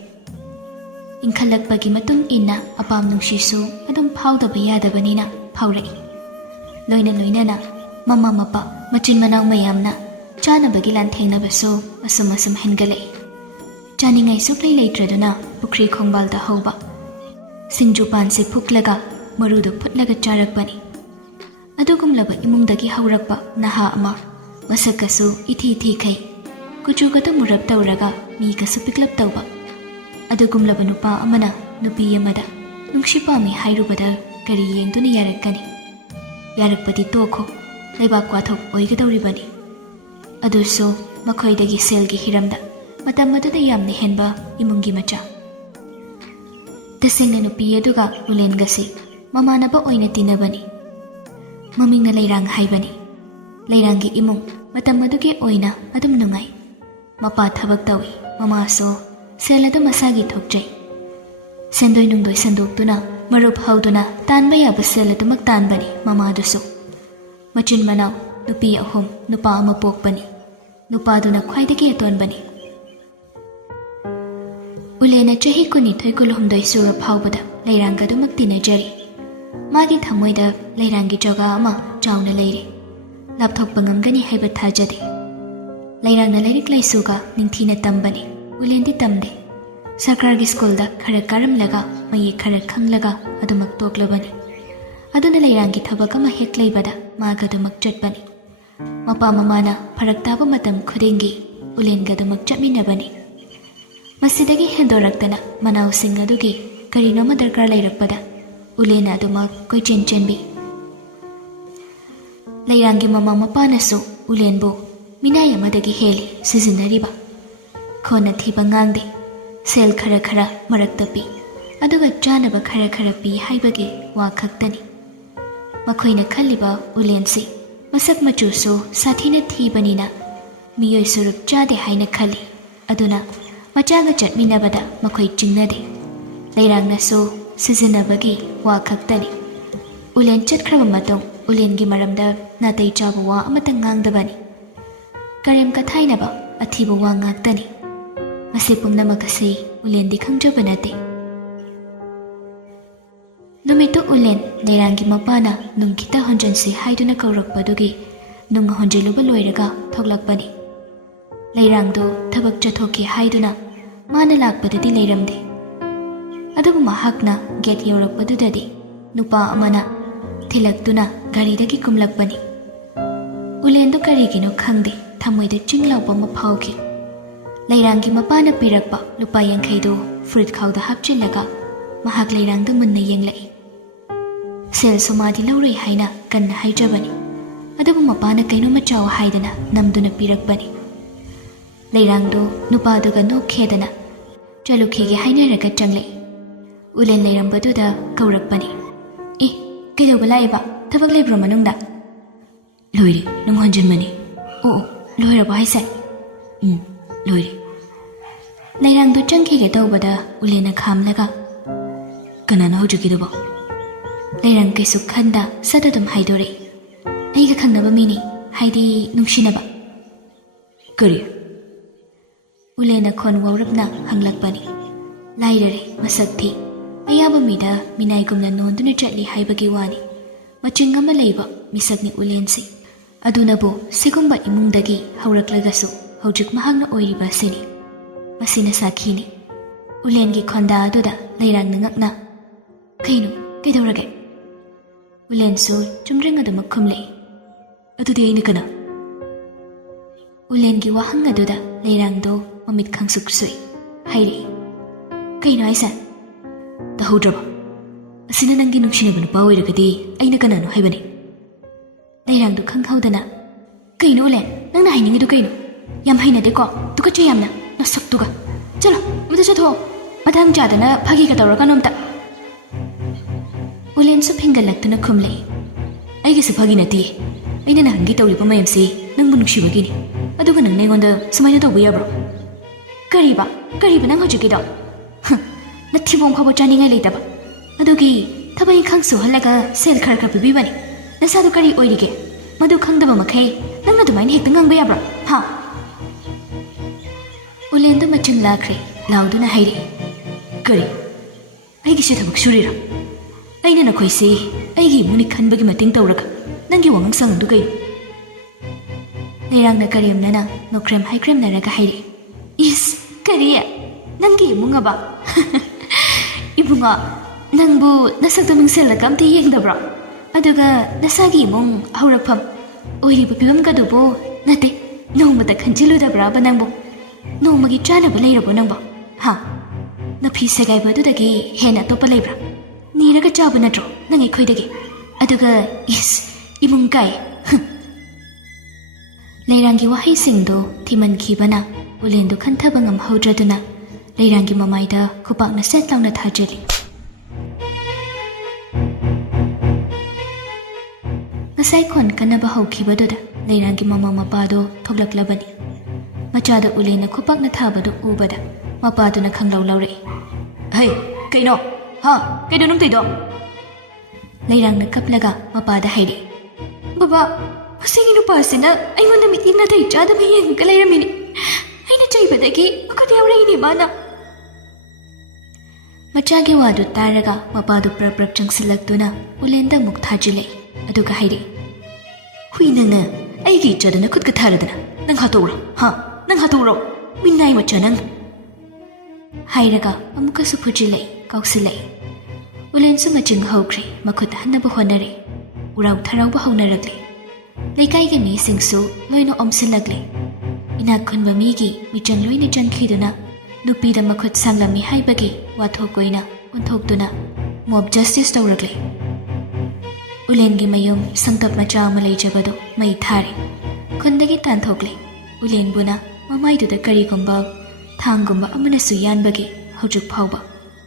ꯏꯟꯈꯠꯂꯛꯄꯒꯤ ꯃꯇꯨꯡ ꯏꯟꯅ ꯑꯄꯥꯝ ꯅꯨꯡꯁꯤꯁꯨ ꯑꯗꯨꯝ ꯐꯥꯎꯗꯕ ꯌꯥꯗꯕꯅꯤꯅ ꯐꯥꯎꯔꯛꯏ꯫ ꯂꯣꯏꯅꯅ ꯃꯃꯥ ꯃꯄꯥ ꯃꯆꯤꯟ ꯃꯅꯥꯎ ꯃꯌꯥꯝꯅ ꯆꯥꯅꯕꯒꯤ ꯂꯥꯟꯊꯦꯡꯅꯕꯁꯨ ꯑꯁꯨꯝ ꯍꯦꯟꯒꯠꯂꯛꯏ꯫ ꯆꯥꯅꯤꯡꯉꯥꯏ ꯁꯨꯛꯂꯩ ꯂꯩꯇ꯭ꯔꯗꯨꯅ ꯄꯨꯈ꯭ꯔꯤ ꯈꯣꯡꯕꯥꯜꯗ ꯍꯧꯕ ꯁꯤꯡꯖꯨ ꯄꯥꯟꯁꯤ ꯐꯨꯛꯂꯒ ꯃꯔꯨꯗꯨ ꯐꯨꯠꯂꯒ ꯆꯥꯔꯛꯄꯅꯤ꯫ ꯑꯗꯨꯒꯨꯝꯂꯕ ꯏꯃꯨꯡꯗꯒꯤ ꯍꯧꯔꯛꯄ ꯅꯍꯥ ꯑꯃ ꯃꯁꯛꯀꯁꯨ ꯏꯊꯤ ꯊꯤꯈꯩ, ꯀꯨꯆꯨꯒꯗꯨ ꯃꯨꯔꯞ ꯇꯧꯔꯒ ꯃꯤꯒꯁꯨ ꯄꯤꯛꯂꯞ ꯇꯧꯕ ꯑꯗꯨꯒꯨꯝꯂꯕ ꯅꯨꯄꯥ ꯑꯃꯅ ꯅꯨꯄꯤ ꯑꯃꯗ ꯅꯨꯡꯁꯤ ꯄꯥꯝꯃꯤ ꯍꯥꯏꯔꯨꯕꯗ ꯀꯔꯤ ꯌꯦꯡꯗꯨꯅ ꯌꯥꯔꯛꯀꯅꯤ? ꯌꯥꯔꯛꯄꯗꯤ ꯇꯣꯛꯈꯣ, ꯂꯩꯕꯥꯛ ꯋꯥꯊꯣꯛ ꯑꯣꯏꯒꯗꯧꯔꯤꯕꯅꯤ꯫ ꯑꯗꯨꯁꯨ ꯃꯈꯣꯏꯗꯒꯤ ꯁꯦꯜꯒꯤ ꯍꯤꯔꯝꯗ ꯃꯇꯝ ꯑꯗꯨꯗ ꯌꯥꯝꯅ ꯍꯦꯟꯕ ꯏꯃꯨꯡꯒꯤ ꯃꯆꯥ꯫ ꯇꯁꯦꯡꯅ ꯅꯨꯄꯤ ꯑꯗꯨꯒ ꯎꯂꯦꯟꯒꯁꯤ ꯃꯃꯥꯟꯅꯕ ꯑꯣꯏꯅ ꯇꯤꯟꯅꯕꯅꯤ꯫ ꯃꯃꯤꯡꯅ ꯂꯩꯔꯥꯡ ꯍꯥꯏꯕꯅꯤ꯫ ꯂꯩꯔꯥꯡꯒꯤ ꯏꯃꯨꯡ ꯃꯇꯝ ꯑꯗꯨꯒꯤ ꯑꯣꯏꯅ ꯑꯗꯨꯝ ꯅꯨꯡꯉꯥꯏ꯫ ꯃꯄꯥ ꯊꯕꯛ ꯇꯧꯏ, ꯃꯃꯥꯁꯨ ꯁꯦꯜ ꯑꯗꯨ ꯃꯁꯥꯒꯤ ꯊꯣꯛꯆꯩ꯫ ꯁꯦꯟꯗꯣꯏ ꯅꯨꯡꯗꯣꯏ ꯁꯟꯗꯣꯛꯇꯨꯅ ꯃꯔꯨꯞ ꯍꯧꯗꯨꯅ ꯇꯥꯟꯕ ꯌꯥꯕ ꯁꯦꯜ ꯑꯗꯨꯃꯛ ꯇꯥꯟꯕꯅꯤ ꯃꯃꯥꯗꯨꯁꯨ꯫ ꯃꯆꯤꯟ ꯃꯅꯥꯎ ꯅꯨꯄꯤ 3, ꯅꯨꯄꯥ 1 ꯄꯣꯛꯄꯅꯤ꯫ ꯅꯨꯄꯥꯗꯨꯅ ꯈ꯭ꯋꯥꯏꯗꯒꯤ ꯑꯇꯣꯟꯕꯅꯤ꯫ ꯎꯂꯦꯟꯅ ꯆꯍꯤ 22-23 ꯁꯨꯔ ꯐꯥꯎꯕꯗ ꯂꯩꯔꯥꯡꯒ ꯑꯗꯨꯃꯛ ꯇꯤꯟꯅꯖꯔꯤ꯫ ꯃꯥꯒꯤ ꯊꯃꯣꯏꯗ ꯂꯩꯔꯥꯡꯒꯤ ꯖꯒꯥ ꯑꯃ ꯆꯥꯎꯅ ꯂꯩꯔꯤ꯫ ꯂꯥꯞꯊꯣꯛꯄ ꯉꯝꯒꯅꯤ ꯍꯥꯏꯕ ꯊꯥꯖꯗꯦ꯫ ꯂꯩꯔꯥꯡꯅ ꯂꯥꯏꯔꯤꯛ ꯂꯥꯏꯁꯨꯒ ꯅꯤꯡꯊꯤꯅ ꯇꯝꯕꯅꯤ, ꯎꯂꯦꯟꯗꯤ ꯇꯝꯗꯦ꯫ ꯁꯔꯀꯥꯔꯒꯤ ꯁ꯭ꯀꯨꯜꯗ ꯈꯔ ꯀꯥꯔꯝꯂꯒ ꯃꯌꯦꯛ ꯈꯔ ꯈꯪꯂꯒ ꯑꯗꯨꯃꯛ ꯇꯣꯛꯂꯕꯅꯤ꯫ ꯑꯗꯨꯅ ꯂꯩꯔꯥꯡꯒꯤ ꯊꯕꯛ ꯑꯃ ꯍꯦꯛ ꯂꯩꯕꯗ ꯃꯥꯒ ꯑꯗꯨꯃꯛ ꯆꯠꯄꯅꯤ꯫ ꯃꯄꯥ ꯃꯃꯥꯅ ꯐꯔꯛ ꯇꯥꯕ ꯃꯇꯝ ꯈꯨꯗꯤꯡꯒꯤ ꯎꯂꯦꯟꯒ ꯑꯗꯨꯃꯛ ꯆꯠꯃꯤꯟꯅꯕꯅꯤ꯫ ꯃꯁꯤꯗꯒꯤ ꯍꯦꯟꯗꯣꯔꯛꯇꯅ ꯃꯅꯥꯎꯁꯤꯡ ꯑꯗꯨꯒꯤ ꯀꯔꯤꯅꯣꯃ ꯗꯔꯀꯥꯔ ꯂꯩꯔꯛꯄꯗ ꯎꯂꯦꯟꯅ ꯑꯗꯨꯃꯛ ꯀꯣꯏꯆꯦꯟ ꯆꯦꯟꯕꯤ꯫ ꯂꯩꯔꯥꯡꯒꯤ ꯃꯃꯥ ꯃꯄꯥꯅꯁꯨ ꯎꯂꯦꯟꯕꯨ ꯃꯤꯅꯥꯏ ꯑꯃꯗꯒꯤ ꯍꯦꯜꯂꯤ ꯁꯤꯖꯤꯟꯅꯔꯤꯕ꯫ ꯈꯣꯟꯅ ꯊꯤꯕ ꯉꯥꯡꯗꯦ, ꯁꯦꯜ ꯈꯔ ꯃꯔꯛꯇ ꯄꯤ, ꯑꯗꯨꯒ ꯆꯥꯅꯕ ꯈꯔ ꯄꯤ ꯍꯥꯏꯕꯒꯤ ꯋꯥ ꯈꯛꯇꯅꯤ꯫ ꯃꯈꯣꯏꯅ ꯈꯜꯂꯤꯕ ꯎꯂꯦꯟꯁꯤ ꯃꯁꯛ ꯃꯆꯨꯁꯨ ꯁꯥꯊꯤꯅ ꯊꯤꯕꯅꯤꯅ ꯃꯤꯑꯣꯏ ꯁꯨꯔꯨꯞ ꯆꯥꯗꯦ ꯍꯥꯏꯅ ꯈꯜꯂꯤ꯫ ꯑꯗꯨꯅ ꯃꯆꯥꯒ ꯆꯠꯃꯤꯟꯅꯕꯗ ꯃꯈꯣꯏ ꯆꯤꯡꯅꯗꯦ꯫ ꯂꯩꯔꯥꯡꯅꯁꯨ ꯁꯤꯖꯤꯟꯅꯕꯒꯤ ꯋꯥ ꯈꯛꯇꯅꯤ꯫ ꯎꯂꯦꯟ ꯆꯠꯈ꯭ꯔꯕ ꯃꯇꯨꯡ ꯎꯂꯦꯟꯒꯤ ꯃꯔꯝꯗ ꯅꯥꯇꯩ ꯆꯥꯕ ꯋꯥ ꯑꯃꯇ ꯉꯥꯡꯗꯕꯅꯤ꯫ ꯀꯔꯦꯝ ꯀꯊꯥꯏꯅꯕ ꯑꯊꯤꯕ ꯋꯥ ꯉꯥꯛꯇꯅꯤ꯫ ꯃꯁꯤ ꯄꯨꯝꯅꯃꯛ ꯑꯁꯤ ꯎꯂꯦꯟꯗꯤ ꯈꯪꯖꯕ ꯅꯠꯇꯦ꯫ ꯅꯨꯃꯤꯠꯇꯨ ꯎꯂꯦꯟ ꯂꯩꯔꯥꯡꯒꯤ ꯃꯄꯥꯅ ꯅꯨꯡ ꯈꯤꯇ ꯍꯣꯟꯖꯟꯁꯤ ꯍꯥꯏꯗꯨꯅ ꯀꯧꯔꯛꯄꯗꯨꯒꯤ ꯅꯨꯡ ꯍꯣꯟꯖꯤꯜꯂꯨꯕ ꯂꯣꯏꯔꯒ ꯊꯣꯛꯂꯛꯄꯅꯤ꯫ ꯂꯩꯔꯥꯡꯗꯣ ꯊꯕꯛ ꯆꯠꯊꯣꯛꯀꯦ ꯍꯥꯏꯗꯨꯅ ꯃꯥꯅ ꯂꯥꯛꯄꯗꯗꯤ ꯂꯩꯔꯝꯗꯦ꯫ ꯑꯗꯨꯕꯨ ꯃꯍꯥꯛꯅ ꯒꯦꯠ ꯌꯧꯔꯛꯄꯗꯨꯗꯗꯤ ꯅꯨꯄꯥ ꯑꯃꯅ ꯊꯤꯜꯂꯛꯇꯨꯅ ꯒꯥꯔꯤꯗꯒꯤ ꯀꯨꯝꯂꯛꯄꯅꯤ꯫ ꯎꯂꯦꯟꯗꯣ ꯀꯔꯤꯒꯤꯅꯣ ꯈꯪꯗꯦ, ꯊꯃꯣꯏꯗ ꯆꯤꯡ ꯂꯥꯎꯕ ꯑꯃ ꯐꯥꯎꯈꯤ꯫ ꯂꯩꯔꯥꯡꯒꯤ ꯃꯄꯥꯅ ꯄꯤꯔꯛꯄ ꯂꯨꯄꯥ 50ꯗꯨ ꯐꯨꯔꯤꯠ ꯈꯥꯎꯗ ꯍꯥꯞꯆꯤꯜꯂꯒ ꯃꯍꯥꯛ ꯂꯩꯔꯥꯡꯗ ꯃꯨꯟꯅ ꯌꯦꯡꯂꯛꯏ꯫ ꯁꯦꯜꯁꯨ ꯃꯥꯗꯤ ꯂꯧꯔꯣꯏ ꯍꯥꯏꯅ ꯀꯟꯅ ꯍꯥꯏꯖꯕꯅꯤ꯫ ꯑꯗꯨꯕꯨ ꯃꯄꯥꯅ ꯀꯩꯅꯣꯝꯃ ꯆꯥꯎ ꯍꯥꯏꯗꯅ ꯅꯝꯗꯨꯅ ꯄꯤꯔꯛꯄꯅꯤ꯫ ꯂꯩꯔꯥꯡꯗꯣ ꯅꯨꯄꯥꯗꯨꯒ ꯅꯣꯛꯈꯦꯗꯅ ꯆꯠꯂꯨꯈꯤꯒꯦ ꯍꯥꯏꯅꯔꯒ ꯆꯪꯂꯛꯏ꯫ ꯎꯂꯦꯟ ꯂꯩꯔꯝꯕꯗꯨꯗ ꯀꯧꯔꯛꯄꯅꯤ꯫ "ꯑꯦ, ꯀꯩꯗꯧꯕ ꯂꯥꯛꯏꯕ? ꯊꯕꯛ ꯂꯩꯕ꯭ꯔꯣ ꯃꯅꯨꯡꯗ?" "ꯂꯣꯏꯔꯦ, ꯅꯨꯡ ꯍꯣꯟꯖꯤꯟꯕꯅꯤ." "ꯑꯣ, ꯂꯣꯏꯔꯕꯣ ꯍꯥꯏꯁꯦ?" "ꯂꯣꯏꯔꯦ." ꯂꯩꯔꯥꯡꯗꯣ ꯆꯪꯈꯤꯒꯦ ꯇꯧꯕꯗ ꯎꯂꯦꯟꯅ ꯈꯥꯝꯂꯒ, "ꯀꯅꯥꯅꯣ ꯍꯧꯖꯤꯛꯀꯤꯗꯨꯕꯣ?" ꯂꯩꯔꯥꯡ ꯀꯩꯁꯨ ꯈꯟꯗ ꯁꯠ ꯑꯗꯨꯝ ꯍꯥꯏꯗꯣꯔꯛꯏ꯫ "ꯑꯩꯒ ꯈꯪꯅꯕ ꯃꯤꯅꯤ, ꯍꯥꯏꯗꯤ ꯅꯨꯡꯁꯤꯅꯕ." "ꯀꯔꯤ?" ꯎꯂꯦꯟꯅ ꯈꯣꯟ ꯋꯥꯎꯔꯞꯅ ꯍꯪꯂꯛꯄꯅꯤ꯫ ꯂꯥꯏꯔꯔꯦ, ꯃꯁꯛ ꯊꯤ, ꯑꯌꯥꯕ ꯃꯤꯗ ꯃꯤꯅꯥꯏꯒꯨꯝꯅ ꯅꯣꯟꯗꯨꯅ ꯆꯠꯂꯤ ꯍꯥꯏꯕꯒꯤ ꯋꯥꯅꯤ꯫ ꯃꯆꯤꯡ ꯑꯃ ꯂꯩꯕ ꯃꯤꯁꯛꯅꯤ ꯎꯂꯦꯟꯁꯤ꯫ ꯑꯗꯨꯅꯕꯨ ꯁꯤꯒꯨꯝꯕ ꯏꯃꯨꯡꯗꯒꯤ ꯍꯧꯔꯛꯂꯒꯁꯨ ꯍꯧꯖꯤꯛ ꯃꯍꯥꯛꯅ ꯑꯣꯏꯔꯤꯕ ꯑꯁꯤꯅꯤ꯫ ꯃꯁꯤꯅ ꯁꯥꯈꯤꯅꯤ꯫ ꯎꯂꯦꯟꯒꯤ ꯈꯣꯟꯗꯥ ꯑꯗꯨꯗ ꯂꯩꯔꯥꯡꯅ ꯉꯛꯅ, "ꯀꯩꯅꯣ, ꯀꯩꯗꯧꯔꯒꯦ?" ꯎꯂꯦꯟꯁꯨ ꯆꯨꯝꯗ꯭ꯔꯤꯡ ꯑꯗꯨꯃꯛ ꯈꯨꯝꯂꯛꯏ꯫ "ꯑꯗꯨꯗꯤ ꯑꯩꯅ ꯀꯅꯥ?" ꯎꯂꯦꯟꯒꯤ ꯋꯥꯍꯪ ꯑꯗꯨꯗ ꯂꯩꯔꯥꯡꯗꯣ ꯃꯃꯤꯠ ꯈꯪꯁꯨꯛ ꯁꯨꯏ, ꯍꯥꯏꯔꯛꯏ꯫ "ꯀꯩꯅꯣ ꯍꯥꯏꯁꯦ? ꯇꯥꯍꯧꯗ꯭ꯔꯕ? ꯑꯁꯤꯅ ꯅꯪꯒꯤ ꯅꯨꯡꯁꯤꯅꯕ ꯅꯨꯄꯥ ꯑꯣꯏꯔꯒꯗꯤ ꯑꯩꯅ ꯀꯅꯥꯅꯣ ꯍꯥꯏꯕꯅꯤ." ꯂꯩꯔꯥꯡꯗꯣ ꯈꯪꯍꯧꯗꯅ, "ꯀꯩꯅꯣ ꯎꯂꯦꯟ, ꯅꯪꯅ ꯍꯥꯏꯅꯤꯡꯉꯤꯗꯨ ꯀꯩꯅꯣ? ꯌꯥꯝ ꯍꯩꯅꯗꯦꯀꯣ, ꯇꯨꯀꯠꯆꯩ ꯌꯥꯝꯅ, ꯅꯁꯛꯇꯨꯒ. ꯆꯠꯂꯣ, ꯑꯃꯇ ꯆꯠꯊꯣꯛꯑꯣ. ꯃꯇꯥꯡ ꯆꯥꯗꯅ ꯐꯥꯒꯤꯒ ꯇꯧꯔꯛꯀꯅꯣ ꯑꯝꯇ." ꯎꯂꯦꯟꯁꯨ ꯐꯤꯡꯒꯠꯂꯛꯇꯨꯅ ꯈꯨꯝꯂꯛꯏ꯫ "ꯑꯩꯒꯤꯁꯨ ꯐꯥꯒꯤ ꯅꯠꯇꯤꯌꯦ. ꯑꯩꯅ ꯅꯍꯥꯟꯒꯤ ꯇꯧꯔꯤꯕ ꯃꯌꯥꯝꯁꯤ ꯅꯪꯕꯨ ꯅꯨꯡꯁꯤꯕꯒꯤꯅꯤ. ꯑꯗꯨꯒ ꯅꯪꯅ ꯑꯩꯉꯣꯟꯗ ꯁꯨꯃꯥꯏꯅ ꯇꯧꯕ ꯌꯥꯕ꯭ꯔꯣ?" ꯀꯔꯤꯕ ꯅꯪ ꯍꯧꯖꯤꯛꯀꯤꯗꯣ? ꯅꯊꯤꯕꯣꯡ ꯐꯥꯎꯕ ꯆꯥꯅꯤꯡꯉꯥꯏ ꯂꯩꯇꯕ ꯑꯗꯨꯒꯤ ꯊꯕꯛ ꯏꯪꯈꯥꯡ ꯁꯨꯍꯜꯂꯒ ꯁꯦꯜ ꯈꯔ ꯄꯤꯕꯤꯕꯅꯤ. ꯅꯁꯥꯗꯣ ꯀꯔꯤ ꯑꯣꯏꯔꯤꯒꯦ? ꯃꯗꯨ ꯈꯪꯗꯕ ꯃꯈꯩ ꯅꯪꯅ ꯑꯗꯨꯃꯥꯏꯅ ꯍꯦꯛꯇ ꯉꯥꯡꯕ ꯌꯥꯕ꯭ꯔꯣ? ꯎꯂꯦꯟꯗꯨ ꯃꯆꯤꯡ ꯂꯥꯛꯈ꯭ꯔꯦ ꯂꯥꯎꯗꯨꯅ ꯍꯥꯏꯔꯛꯏ ꯀꯔꯤ ꯑꯩꯒꯤꯁꯦ ꯊꯕꯛ ꯁꯨꯔꯤꯔꯣ ꯑꯩꯅ ꯅꯈꯣꯏꯁꯦ ꯑꯩꯒꯤ ꯏꯃꯨꯡꯅꯤ ꯈꯟꯕꯒꯤ ꯃꯇꯦꯡ ꯇꯧꯔꯒ ꯅꯪꯒꯤ ꯋꯥꯉꯥꯡ ꯁꯉꯥꯡꯗꯨ ꯀꯩꯅꯣ ꯂꯩꯔꯥꯡꯅ ꯀꯔꯦꯝꯅꯅ ꯅꯣꯛꯈ꯭ꯔꯦꯝ ꯍꯥꯏꯈ꯭ꯔꯦꯝꯅꯔꯒ ꯍꯥꯏꯔꯛꯏ ꯏꯁ ꯀꯔꯤ ꯅꯪꯒꯤ ꯏꯃꯨꯡꯑꯕ ꯏꯕꯨꯡꯉꯣ ꯅꯪꯕꯨ ꯅꯁꯛꯇꯣ ꯅꯨꯡꯁꯤꯜꯂꯒ ꯑꯝꯇ ꯌꯦꯡꯗꯕ꯭ꯔꯣ ꯑꯗꯨꯒ ꯅꯁꯥꯒꯤ ꯏꯃꯨꯡ ꯍꯧꯔꯛꯐꯝ ꯑꯣꯏꯔꯤꯕ ꯐꯤꯕꯝꯒꯗꯨꯕꯨ ꯅꯠꯇꯦ ꯅꯣꯡꯃꯇ ꯈꯟꯖꯤꯜꯂꯨꯗꯕ꯭ꯔꯥꯕ ꯅꯪꯕꯨ ꯅꯣꯡꯃꯒꯤ ꯆꯥꯅꯕ ꯂꯩꯔꯕꯣ ꯅꯪꯕꯣ ꯍꯥ ꯅꯐꯤ ꯁꯦꯒꯥꯏꯕꯗꯨꯗꯒꯤ ꯍꯦꯟꯅ ꯑꯇꯣꯞꯄ ꯂꯩꯕ꯭ꯔꯥ ꯅꯤꯔꯒ ꯆꯥꯕ ꯅꯠꯇ꯭ꯔꯣ ꯅꯪ ꯑꯩꯈꯣꯏꯗꯒꯤ ꯑꯗꯨꯒ ꯏꯁ ꯏꯃꯨꯡ ꯀꯥꯏ ꯂꯩꯔꯥꯡꯒꯤ ꯋꯥꯍꯩꯁꯤꯡꯗꯨ ꯊꯤꯃꯟꯈꯤꯕꯅ ꯎꯂꯦꯟꯗꯨ ꯈꯟꯊꯕ ꯉꯝꯍꯧꯗ꯭ꯔꯗꯨꯅ ꯂꯩꯔꯥꯡꯒꯤ ꯃꯃꯥꯏꯗ ꯈꯨꯄꯥꯛꯅ ꯁꯦꯠ ꯂꯥꯎꯅ ꯊꯥꯖꯤꯜꯂꯤ ꯉꯁꯥꯏ ꯈꯣꯟ ꯀꯟꯅꯕ ꯍꯧꯈꯤꯕꯗꯨꯗ ꯂꯩꯔꯥꯡꯒꯤ ꯃꯃꯥ ꯃꯄꯥꯗꯣ ꯊꯣꯛꯂꯛꯂꯕꯅꯤ ꯃꯆꯥꯗ ꯎꯂꯦꯟꯅ ꯈꯨꯄꯥꯛꯅ ꯊꯥꯕꯗꯨ ꯎꯕꯗ ꯃꯄꯥꯗꯨꯅ ꯈꯪꯂꯧ ꯂꯧꯔꯛꯏ ꯍꯩ ꯀꯩꯅꯣ ꯍꯥ ꯀꯩꯅꯣ ꯅꯪ ꯇꯧꯏꯗꯣ ꯂꯩꯔꯥꯡꯅ ꯀꯞꯂꯒ ꯃꯄꯥꯗ ꯍꯥꯏꯔꯛꯏ ꯕꯕꯥ ꯃꯁꯤꯒꯤ ꯅꯨꯄꯥꯁꯤꯅ ꯑꯩꯉꯣꯟꯗ ꯃꯤꯠꯌꯦꯡ ꯅꯥꯇꯩ ꯆꯥꯗꯕ ꯌꯦꯡꯉꯒ ꯂꯩꯔꯝꯃꯤꯅꯤ ꯑꯩꯅ ꯆꯩꯕꯗꯒꯤ ꯃꯈꯨꯠ ꯌꯥꯎꯔꯛꯏꯅꯤ ꯃꯥꯅ ꯃꯆꯥꯒꯤ ꯋꯥꯗꯨ ꯇꯥꯔꯒ ꯃꯄꯥꯗꯨ ꯄ꯭ꯔꯞ ꯄ꯭ꯔꯞ ꯆꯪꯁꯤꯜꯂꯛꯇꯨꯅ ꯎꯂꯦꯟꯗ ꯑꯃꯨꯛ ꯊꯥꯖꯤꯜꯂꯛꯏ ꯑꯗꯨꯒ ꯍꯥꯏꯔꯛꯏ ꯍꯨꯏ ꯅꯪꯅ ꯑꯩꯒꯤ ꯏꯆꯥꯗꯅ ꯈꯨꯠꯀ ꯊꯥꯔꯗꯅ ꯅꯪ ꯍꯥꯠꯇꯣꯛꯎꯔꯣ ꯍꯥ ꯅꯪ ꯍꯥꯠꯇꯣꯛꯎꯔꯣ ꯃꯤꯅꯥꯏ ꯃꯆꯥ ꯅꯪ ꯍꯥꯏꯔꯒ ꯑꯃꯨꯛꯀꯁꯨ ꯐꯨꯖꯤꯜꯂꯛꯏ ꯀꯥꯎꯁꯤꯜꯂꯛꯏ ꯎꯂꯦꯟꯁꯨ ꯃꯆꯤꯡ ꯍꯧꯈ꯭ꯔꯦ ꯃꯈꯨꯠ ꯍꯟꯅꯕ ꯍꯣꯠꯅꯔꯦ ꯎꯔꯥꯎ ꯊꯔꯥꯎꯕ ꯍꯧꯅꯔꯛꯂꯤ ꯂꯩꯀꯥꯏꯒꯤ ꯃꯤꯁꯤꯡꯁꯨ ꯂꯣꯏꯅ ꯑꯣꯝꯁꯤꯜꯂꯛꯂꯤ ꯏꯅꯥꯛ ꯈꯨꯟꯕ ꯃꯤꯒꯤ ꯃꯤꯆꯪ ꯂꯣꯏꯅ ꯆꯪꯈꯤꯗꯨꯅ ꯅꯨꯄꯤꯗ ꯃꯈꯨꯠ ꯁꯥꯡꯂꯝꯃꯤ ꯍꯥꯏꯕꯒꯤ ꯋꯥꯊꯣꯛ ꯑꯣꯏꯅ ꯑꯣꯟꯊꯣꯛꯇꯨꯅ ꯃꯣꯕ ꯖꯁꯇꯤꯁ ꯇꯧꯔꯛꯂꯤ ꯎꯂꯦꯟꯒꯤ ꯃꯌꯨꯝ ꯁꯪꯇꯞ ꯃꯆꯥ ꯑꯃ ꯂꯩꯖꯕꯗꯨ ꯃꯩ ꯊꯥꯔꯦ ꯈꯨꯟꯗꯒꯤ ꯇꯥꯟꯊꯣꯛꯂꯤ ꯎꯂꯦꯟꯕꯨꯅ ꯃꯃꯥꯏꯗꯨꯗ ꯀꯔꯤꯒꯨꯝꯕ ꯊꯥꯡꯒꯨꯝꯕ ꯑꯃꯅꯁꯨ ꯌꯥꯟꯕꯒꯤ ꯍꯧꯖꯤꯛ ꯐꯥꯎꯕ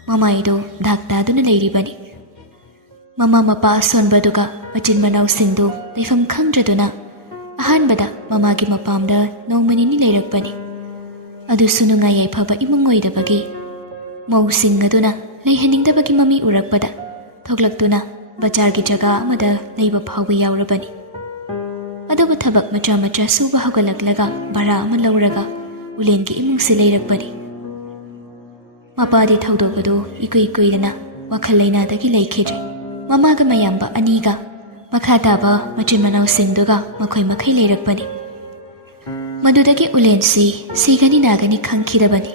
ꯃꯃꯥꯏꯗꯣ ꯗꯥꯛ ꯇꯥꯗꯨꯅ ꯂꯩꯔꯤꯕꯅꯤ ꯃꯃꯥ ꯃꯄꯥ ꯑꯁꯣꯟꯕꯗꯨꯒ ꯃꯆꯤꯟ ꯃꯅꯥꯎꯁꯤꯡꯗꯨ ꯂꯩꯐꯝ ꯈꯪꯗ꯭ꯔꯗꯨꯅ ꯑꯍꯥꯟꯕꯗ ꯃꯃꯥꯒꯤ ꯃꯄꯥꯝꯗ ꯅꯣꯡꯃ ꯅꯤꯅꯤ ꯂꯩꯔꯛꯄꯅꯤ ꯑꯗꯨꯁꯨ ꯅꯨꯡꯉꯥꯏ ꯌꯥꯏꯐꯕ ꯏꯃꯨꯡ ꯑꯣꯏꯗꯕꯒꯤ ꯃꯧꯁꯤꯡ ꯑꯗꯨꯅ ꯂꯩꯍꯟꯅꯤꯡꯗꯕꯒꯤ ꯃꯃꯤ ꯎꯔꯛꯄꯗ ꯊꯣꯛꯂꯛꯇꯨꯅ ꯕꯖꯥꯔꯒꯤ ꯖꯒꯥ ꯑꯃꯗ ꯂꯩꯕ ꯐꯥꯎꯕ ꯌꯥꯎꯔꯕꯅꯤ ꯑꯗꯨꯕꯨ ꯊꯕꯛ ꯃꯆꯥ ꯃꯆꯥ ꯁꯨꯕ ꯍꯧꯒꯠꯂꯛꯂꯒ ꯚꯔꯥ ꯑꯃ ꯂꯧꯔꯒ ꯎꯂꯦꯟꯒꯤ ꯏꯃꯨꯡꯁꯤ ꯂꯩꯔꯛꯄꯅꯤ ꯃꯄꯥꯗꯤ ꯊꯧꯗꯣꯛ ꯑꯗꯨ ꯏꯀꯨꯏ ꯀꯨꯏꯗꯅ ꯋꯥꯈꯜ ꯂꯩꯅꯥꯗꯒꯤ ꯂꯩꯈꯤꯗ꯭ꯔꯦ ꯃꯃꯥꯒ ꯃꯌꯥꯝꯕ ꯑꯅꯤꯒ ꯃꯈꯥ ꯇꯥꯕ ꯃꯆꯤꯟ ꯃꯅꯥꯎꯁꯤꯡꯗꯨꯒ ꯃꯈꯣꯏ ꯃꯈꯩ ꯂꯩꯔꯛꯄꯅꯤ ꯃꯗꯨꯗꯒꯤ ꯎꯂꯦꯟꯁꯤ ꯁꯤꯒꯅꯤ ꯅꯥꯒꯅꯤ ꯈꯪꯈꯤꯗꯕꯅꯤ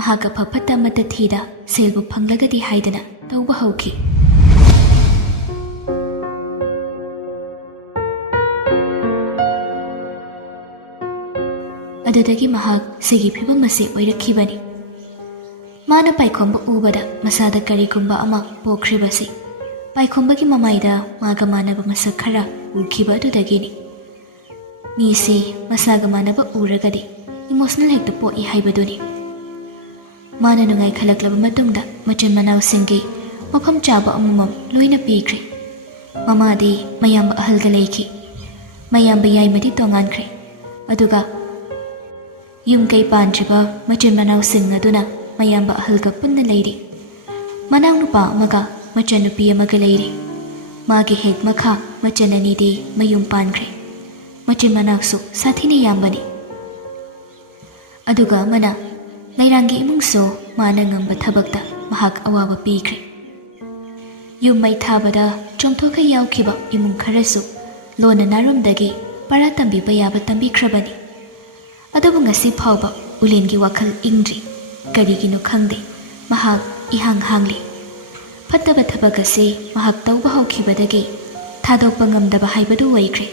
ꯃꯍꯥꯛ ꯑꯐ ꯐꯠꯇ ꯑꯃꯠꯇ ꯊꯤꯗ ꯁꯦꯜꯕꯨ ꯐꯪꯂꯒꯗꯤ ꯍꯥꯏꯗꯅ ꯇꯧꯕ ꯍꯧꯈꯤ ꯑꯗꯨꯗꯒꯤ ꯃꯍꯥꯛ ꯁꯤꯒꯤ ꯐꯤꯕꯝ ꯑꯁꯤ ꯑꯣꯏꯔꯛꯈꯤꯕꯅꯤ ꯃꯥꯅ ꯄꯥꯏꯈꯣꯝꯕ ꯎꯕꯗ ꯃꯁꯥꯗ ꯀꯔꯤꯒꯨꯝꯕ ꯑꯃ ꯄꯣꯛꯈ꯭ꯔꯤꯕꯁꯤ ꯄꯥꯏꯈꯣꯝꯕꯒꯤ ꯃꯃꯥꯏꯗ ꯃꯥꯒ ꯃꯥꯟꯅꯕ ꯃꯁꯛ ꯈꯔ ꯎꯈꯤꯕ ꯑꯗꯨꯗꯒꯤꯅꯤ ꯃꯤꯁꯤ ꯃꯁꯥꯒ ꯃꯥꯟꯅꯕ ꯎꯔꯒꯗꯤ ꯏꯃꯣꯁꯅꯦꯜ ꯍꯦꯛꯇ ꯄꯣꯛꯏ ꯍꯥꯏꯕꯗꯨꯅꯤ ꯃꯥꯅ ꯅꯨꯡꯉꯥꯏ ꯈꯜꯂꯛꯂꯕ ꯃꯇꯨꯡꯗ ꯃꯆꯤꯟ ꯃꯅꯥꯎꯁꯤꯡꯒꯤ ꯃꯐꯝ ꯆꯥꯕ ꯑꯃꯃꯝ ꯂꯣꯏꯅ ꯄꯤꯈ꯭ꯔꯦ ꯃꯃꯥꯗꯤ ꯃꯌꯥꯝꯕ ꯑꯍꯜꯒ ꯂꯩꯈꯤ ꯃꯌꯥꯝꯕ ꯌꯥꯏꯃꯗꯤ ꯇꯣꯉꯥꯟꯈ꯭ꯔꯦ ꯑꯗꯨꯒ ꯌꯨꯝ ꯀꯩ ꯄꯥꯟꯗ꯭ꯔꯤꯕ ꯃꯆꯤꯟ ꯃꯅꯥꯎꯁꯤꯡ ꯑꯗꯨꯅ ꯃꯌꯥꯝꯕ ꯑꯍꯜꯒ ꯄꯨꯟꯅ ꯂꯩꯔꯤ ꯃꯅꯥꯎ ꯅꯨꯄꯥ ꯑꯃꯒ ꯃꯆꯟꯅꯨꯄꯤ ꯑꯃꯒ ꯂꯩꯔꯤ ꯃꯥꯒꯤ ꯍꯦꯛ ꯃꯈꯥ ꯃꯆꯟ ꯑꯅꯤꯗꯤ ꯃꯌꯨꯝ ꯄꯥꯟꯈ꯭ꯔꯦ ꯃꯆꯤꯟ ꯃꯅꯥꯎꯁꯨ ꯁꯥꯊꯤꯅ ꯌꯥꯝꯕꯅꯤ ꯑꯗꯨꯒ ꯑꯃꯅ ꯂꯩꯔꯥꯡꯒꯤ ꯏꯃꯨꯡꯁꯨ ꯃꯥꯅ ꯉꯝꯕ ꯊꯕꯛꯇ ꯃꯍꯥꯛ ꯑꯋꯥꯕ ꯄꯤꯈ꯭ꯔꯦ ꯌꯨꯝ ꯃꯩ ꯊꯥꯕꯗ ꯆꯣꯡꯊꯣꯛꯈ ꯌꯥꯎꯈꯤꯕ ꯏꯃꯨꯡ ꯈꯔꯁꯨ ꯂꯣꯟꯅ ꯅꯥꯔꯣꯝꯗꯒꯤ ꯄꯔꯥ ꯇꯝꯕꯤꯕ ꯌꯥꯕ ꯇꯝꯕꯤꯈ꯭ꯔꯕꯅꯤ ꯑꯗꯨꯕꯨ ꯉꯁꯤ ꯐꯥꯎꯕ ꯎꯂꯦꯟꯒꯤ ꯋꯥꯈꯜ ꯏꯪꯗ꯭ꯔꯤ ꯀꯔꯤꯒꯤꯅꯣ ꯈꯪꯗꯦ ꯃꯍꯥꯛ ꯏꯍꯥꯡ ꯍꯥꯡꯂꯤ ꯐꯠꯇꯕ ꯊꯕꯛ ꯑꯁꯤ ꯃꯍꯥꯛ ꯇꯧꯕ ꯍꯧꯈꯤꯕꯗꯒꯤ ꯊꯥꯗꯣꯛꯄ ꯉꯝꯗꯕ ꯍꯥꯏꯕꯗꯨ ꯑꯣꯏꯈ꯭ꯔꯦ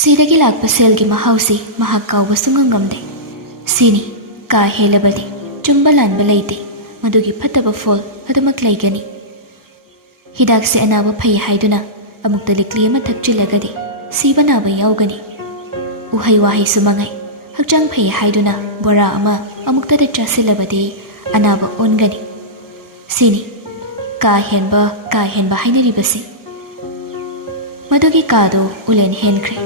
ꯁꯤꯗꯒꯤ ꯂꯥꯛꯄ ꯁꯦꯜꯒꯤ ꯃꯍꯥꯎꯁꯤ ꯃꯍꯥꯛ ꯀꯥꯎꯕ ꯁꯨꯡꯉꯝ ꯉꯝꯗꯦ ꯁꯤꯅꯤ ꯀꯥ ꯍꯦꯜꯂꯕꯗꯤ ꯆꯨꯝꯕ ꯂꯥꯟꯕ ꯂꯩꯇꯦ ꯃꯗꯨꯒꯤ ꯐꯠꯇꯕ ꯐꯣꯜ ꯑꯗꯨꯃꯛ ꯂꯩꯒꯅꯤ ꯍꯤꯗꯥꯛꯁꯦ ꯑꯅꯥꯕ ꯐꯩ ꯍꯥꯏꯗꯨꯅ ꯑꯃꯨꯛꯇ ꯂꯤꯛꯂꯤ ꯑꯃ ꯊꯛꯆꯤꯜꯂꯒꯗꯤ ꯁꯤꯕ ꯅꯥꯕ ꯌꯥꯎꯒꯅꯤ ꯎꯍꯩ ꯋꯥꯍꯩꯁꯨ ꯃꯉꯥꯏ ꯍꯛꯆꯥꯡ ꯐꯩ ꯍꯥꯏꯗꯨꯅ ꯕꯣꯔꯥ ꯑꯃ ꯑꯃꯨꯛꯇꯗ ꯆꯥꯁꯤꯜꯂꯕꯗꯤ ꯑꯅꯥꯕ ꯑꯣꯟꯒꯅꯤ ꯁꯤꯅꯤ ꯀꯥ ꯍꯦꯟꯕ ꯍꯥꯏꯅꯔꯤꯕꯁꯤ ꯃꯗꯨꯒꯤ ꯀꯥꯗꯣ ꯎꯂꯦꯟ ꯍꯦꯟꯈ꯭ꯔꯦ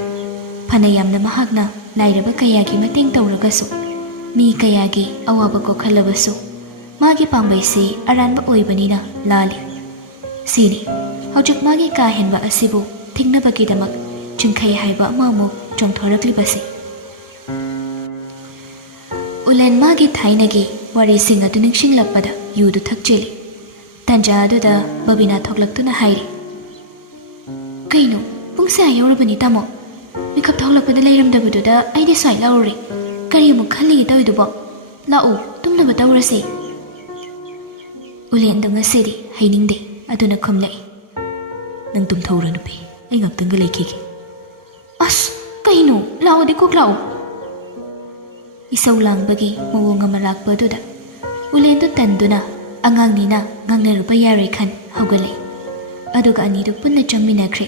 ꯐꯅ ꯌꯥꯝꯅ ꯃꯍꯥꯛꯅ ꯂꯥꯏꯔꯕ ꯀꯌꯥꯒꯤ ꯃꯇꯦꯡ ꯇꯧꯔꯒꯁꯨ ꯃꯤ ꯀꯌꯥꯒꯤ ꯑꯋꯥꯕ ꯀꯣꯛꯍꯜꯂꯕꯁꯨ ꯃꯥꯒꯤ ꯄꯥꯝꯕꯩꯁꯤ ꯑꯔꯥꯟꯕ ꯑꯣꯏꯕꯅꯤꯅ ꯂꯥꯜꯂꯤ ꯁꯤꯅꯤ ꯍꯧꯖꯤꯛ ꯃꯥꯒꯤ ꯀꯥ ꯍꯦꯟꯕ ꯑꯁꯤꯕꯨ ꯊꯤꯡꯅꯕꯒꯤꯗꯃꯛ ꯆꯤꯡꯈꯩ ꯍꯥꯏꯕ ꯑꯃꯃꯨꯛ ꯆꯣꯡꯊꯣꯔꯛꯂꯤꯕꯁꯤ ꯎꯂꯦꯟ ꯃꯥꯒꯤ ꯊꯥꯏꯅꯒꯤ ꯋꯥꯔꯤꯁꯤꯡ ꯑꯗꯨ ꯅꯤꯡꯁꯤꯡꯂꯛꯄꯗ ꯌꯨꯗꯨ ꯊꯛꯆꯤꯜꯂꯤ. ꯇꯥꯟꯖꯥ ꯑꯗꯨꯗ ꯕꯕꯤꯅꯥ ꯊꯣꯛꯂꯛꯇꯨꯅ ꯍꯥꯏꯔꯤ, "ꯀꯩꯅꯣ, ꯄꯨꯡꯁꯦ ꯌꯧꯔꯕꯅꯤ ꯇꯥꯃꯣ. ꯃꯤꯀꯞ ꯊꯣꯛꯂꯛꯄꯗ ꯂꯩꯔꯝꯗꯕꯗꯨꯗ ꯑꯩꯗꯤ ꯁ꯭ꯋꯥꯏ ꯂꯥꯎꯔꯨꯔꯦ. ꯀꯔꯤ ꯑꯃꯨꯛ ꯈꯜꯂꯤꯒꯦ ꯇꯧꯏꯗꯨꯕꯣ? ꯂꯥꯛꯎ, ꯇꯨꯝꯅꯕ ꯇꯧꯔꯁꯤ." ꯎꯂꯦꯟꯗꯣ ꯉꯁꯤꯗꯤ ꯍꯩꯅꯤꯡꯗꯦ, ꯑꯗꯨꯅ ꯈꯨꯝꯂꯛꯏ, "ꯅꯪ ꯇꯨꯝꯊꯧꯔꯣ ꯅꯨꯄꯤ, ꯑꯩ ꯉꯥꯛꯇꯪꯒ ꯂꯩꯈꯤꯒꯦ." "ꯑꯁ, ꯀꯩꯅꯣ, ꯂꯥꯛꯑꯣꯗꯤ ꯀꯣꯛ ꯂꯥꯛꯑꯣ." ꯏꯁꯧ ꯂꯥꯡꯕꯒꯤ ꯃꯑꯣꯡ ꯑꯃ ꯂꯥꯛꯄ ꯑꯗꯨꯗ ꯎꯂꯦꯟꯗꯨ ꯇꯟꯗꯨꯅ ꯑꯉꯥꯡꯅꯤꯅ ꯉꯥꯡꯅꯔꯨꯕ ꯌꯥꯔꯣꯏ ꯈꯟ ꯍꯧꯒꯠꯂꯛꯏ. ꯑꯗꯨꯒ ꯑꯅꯤꯗꯨ ꯄꯨꯟꯅ ꯆꯪꯃꯤꯟꯅꯈ꯭ꯔꯦ.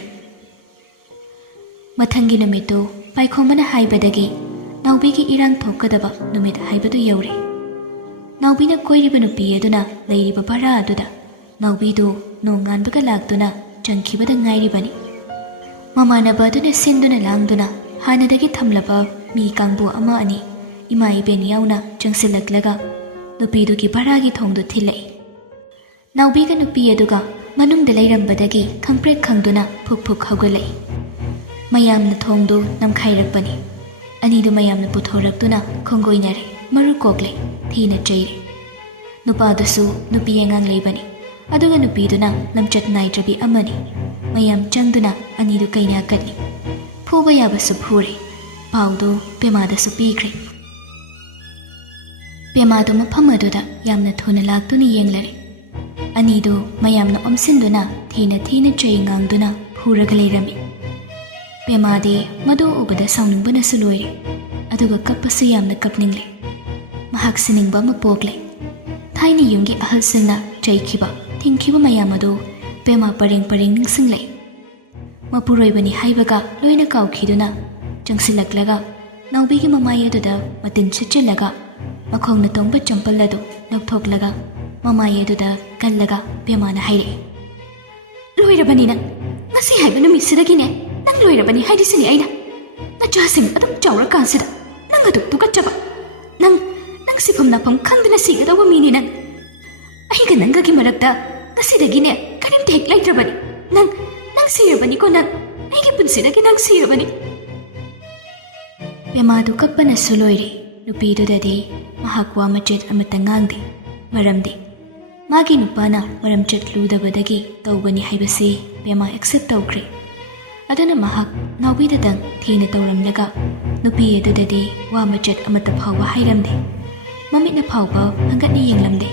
ꯃꯊꯪꯒꯤ ꯅꯨꯃꯤꯠꯇꯨ ꯄꯥꯏꯈꯣꯝꯕꯅ ꯍꯥꯏꯕꯗꯒꯤ ꯅꯥꯎꯕꯤꯒꯤ ꯏꯔꯥꯡ ꯊꯣꯛꯀꯗꯕ ꯅꯨꯃꯤꯠ ꯍꯥꯏꯕꯗꯨ ꯌꯧꯔꯦ. ꯅꯥꯎꯕꯤꯅ ꯀꯣꯏꯔꯤꯕ ꯅꯨꯄꯤ ꯑꯗꯨꯅ ꯂꯩꯔꯤꯕ ꯚꯔꯥ ꯑꯗꯨꯗ ꯅꯥꯎꯕꯤꯗꯨ ꯅꯣꯡ ꯉꯥꯟꯕꯒ ꯂꯥꯛꯇꯨꯅ ꯆꯪꯈꯤꯕꯗ ꯉꯥꯏꯔꯤꯕꯅꯤ. ꯃꯃꯥꯟꯅꯕ ꯑꯗꯨꯅ ꯁꯤꯟꯗꯨꯅ ꯂꯥꯡꯗꯨꯅ ꯍꯥꯟꯅꯗꯒꯤ ꯊꯝꯂꯕ ꯃꯤ ꯀꯥꯡꯕꯨ ꯑꯃ ꯑꯅꯤ ꯏꯃꯥ ꯏꯕꯦꯟ ꯌꯥꯎꯅ ꯆꯪꯁꯤꯜꯂꯛꯂꯒ ꯅꯨꯄꯤꯗꯨꯒꯤ ꯚꯔꯥꯒꯤ ꯊꯣꯡꯗꯨ ꯊꯤꯜꯂꯛꯏ. ꯅꯥꯎꯕꯤꯒ ꯅꯨꯄꯤ ꯑꯗꯨꯒ ꯃꯅꯨꯡꯗ ꯂꯩꯔꯝꯕꯗꯒꯤ ꯈꯪꯄ꯭ꯔꯦꯛ ꯈꯪꯗꯨꯅ ꯐꯨꯛ ꯐꯨꯛ ꯍꯧꯒꯠꯂꯛꯏ. ꯃꯌꯥꯝꯅ ꯊꯣꯡꯗꯨ ꯅꯝꯈꯥꯏꯔꯛꯄꯅꯤ. ꯑꯅꯤꯗꯨ ꯃꯌꯥꯝꯅ ꯄꯨꯊꯣꯔꯛꯇꯨꯅ ꯈꯣꯡꯒꯣꯏꯅꯔꯦ, ꯃꯔꯨ ꯀꯣꯛꯂꯦ, ꯊꯤꯅ ꯆꯩꯔꯦ. ꯅꯨꯄꯥꯗꯨꯁꯨ ꯅꯨꯄꯤ ꯑꯉꯥꯡ ꯂꯩꯕꯅꯤ, ꯑꯗꯨꯒ ꯅꯨꯄꯤꯗꯨꯅ ꯂꯝꯆꯠ ꯅꯥꯏꯗ꯭ꯔꯕꯤ ꯑꯃꯅꯤ. ꯃꯌꯥꯝ ꯆꯪꯗꯨꯅ ꯑꯅꯤꯗꯨ ꯀꯩꯅꯥ ꯀꯠꯂꯤ. ꯐꯨꯕ ꯌꯥꯕꯁꯨ ꯐꯨꯔꯦ. ꯄꯥꯎꯗꯨ ꯄꯦꯃꯥꯗꯁꯨ ꯄꯤꯈ꯭ꯔꯦ. ꯄꯦꯃꯥꯗꯨ ꯃꯐꯝ ꯑꯗꯨꯗ ꯌꯥꯝꯅ ꯊꯨꯅ ꯂꯥꯛꯇꯨꯅ ꯌꯦꯡꯂꯔꯦ. ꯑꯅꯤꯗꯨ ꯃꯌꯥꯝꯅ ꯑꯣꯝꯁꯤꯟꯗꯨꯅ ꯊꯤꯅ ꯊꯤꯅ ꯆꯩ ꯉꯥꯡꯗꯨꯅ ꯐꯨꯔꯒ ꯂꯩꯔꯝꯃꯤ. ꯄꯦꯃꯥꯗꯤ ꯃꯗꯨ ꯎꯕꯗ ꯁꯥꯎꯅꯤꯡꯕꯅꯁꯨ ꯂꯣꯏꯔꯦ, ꯑꯗꯨꯒ ꯀꯞꯄꯁꯨ ꯌꯥꯝꯅ ꯀꯞꯅꯤꯡꯂꯦ. ꯃꯍꯥꯛ ꯁꯤꯅꯤꯡꯕ ꯑꯃ ꯄꯣꯛꯂꯦ. ꯊꯥꯏꯅ ꯌꯨꯝꯒꯤ ꯑꯍꯜꯁꯤꯡꯅ ꯆꯩꯈꯤꯕ ꯊꯤꯡꯈꯤꯕ ꯃꯌꯥꯝ ꯑꯗꯨ ꯄꯦꯃꯥ ꯄꯔꯦꯡ ꯄꯔꯦꯡ ꯅꯤꯡꯁꯤꯡꯂꯛꯏ. ꯃꯄꯨꯔꯣꯏꯕꯅꯤ ꯍꯥꯏꯕꯒ ꯂꯣꯏꯅ ꯀꯥꯎꯈꯤꯗꯨꯅ ꯆꯪꯁꯤꯜꯂꯛꯂꯒ ꯅꯥꯎꯕꯤꯒꯤ ꯃꯃꯥꯏ ꯑꯗꯨꯗ ꯃꯇꯤꯟ ꯁꯤꯠꯆꯤꯜꯂꯒ ꯃꯈꯣꯡꯅ ꯇꯣꯡꯕ ꯆꯝꯄꯜ ꯑꯗꯨ ꯂꯧꯊꯣꯛꯂꯒ ꯃꯃꯥꯏ ꯑꯗꯨꯗ ꯀꯜꯂꯒ ꯄꯦꯃꯥꯅ ꯍꯥꯏꯔꯛꯏ, "ꯂꯣꯏꯔꯕꯅꯤ ꯅꯪ. ꯉꯁꯤ ꯍꯥꯏꯕ ꯅꯨꯃꯤꯠꯁꯤꯗꯒꯤꯅꯦ ꯅꯪ ꯂꯣꯏꯔꯕꯅꯤ ꯍꯥꯏꯔꯤꯁꯤꯅꯤ ꯑꯩꯅ. ꯅꯆꯥꯁꯤꯡ ꯑꯗꯨꯝ ꯆꯥꯎꯔꯀꯥꯟꯁꯤꯗ ꯅꯪ ꯑꯗꯨ ꯇꯨꯀꯠꯆꯕ. ꯅꯪ ꯁꯤꯐꯝ ꯅꯥꯐꯝ ꯈꯪꯗꯅ ꯁꯤꯒꯗꯧꯕ ꯃꯤꯅꯤ ꯅꯪ. ꯑꯩꯒ ꯅꯪꯒꯒꯤ ꯃꯔꯛꯇ ꯉꯁꯤꯗꯒꯤꯅꯦ ꯀꯔꯤꯝꯇ ꯍꯦꯛ ꯂꯩꯇ꯭ꯔꯕꯅꯤ. ꯅꯪ ꯁꯤꯔꯕꯅꯤꯀꯣ. ꯅꯪ ꯑꯩꯒꯤ ꯄꯨꯟꯁꯤꯗꯒꯤ ꯅꯪ ꯁꯤꯔꯕꯅꯤ." ꯄꯦꯃꯥꯗꯨ ꯀꯞꯄꯅꯁꯨ ꯂꯣꯏꯔꯦ. ꯅꯨꯄꯤꯗꯨꯗꯗꯤ ꯃꯍꯥꯛ ꯋꯥ ꯃꯆꯦꯠ ꯑꯃꯠꯇ ꯉꯥꯡꯗꯦ. ꯃꯔꯝꯗꯤ ꯃꯥꯒꯤ ꯅꯨꯄꯥꯅ ꯃꯔꯝꯆꯠ ꯂꯨꯗꯕꯗꯒꯤ ꯇꯧꯕꯅꯤ ꯍꯥꯏꯕꯁꯤ ꯄꯦꯃꯥ ꯑꯦꯛꯁꯦꯞ ꯇꯧꯈ꯭ꯔꯦ. ꯑꯗꯨꯅ ꯃꯍꯥꯛ ꯅꯥꯎꯕꯤꯗꯇꯪ ꯊꯤꯅ ꯇꯧꯔꯝꯂꯒ ꯅꯨꯄꯤ ꯑꯗꯨꯗꯗꯤ ꯋꯥ ꯃꯆꯦꯠ ꯑꯃꯠꯇ ꯐꯥꯎꯕ ꯍꯥꯏꯔꯝꯗꯦ. ꯃꯃꯤꯠꯅ ꯐꯥꯎꯕ ꯍꯪꯒꯠꯅ ꯌꯦꯡꯂꯝꯗꯦ.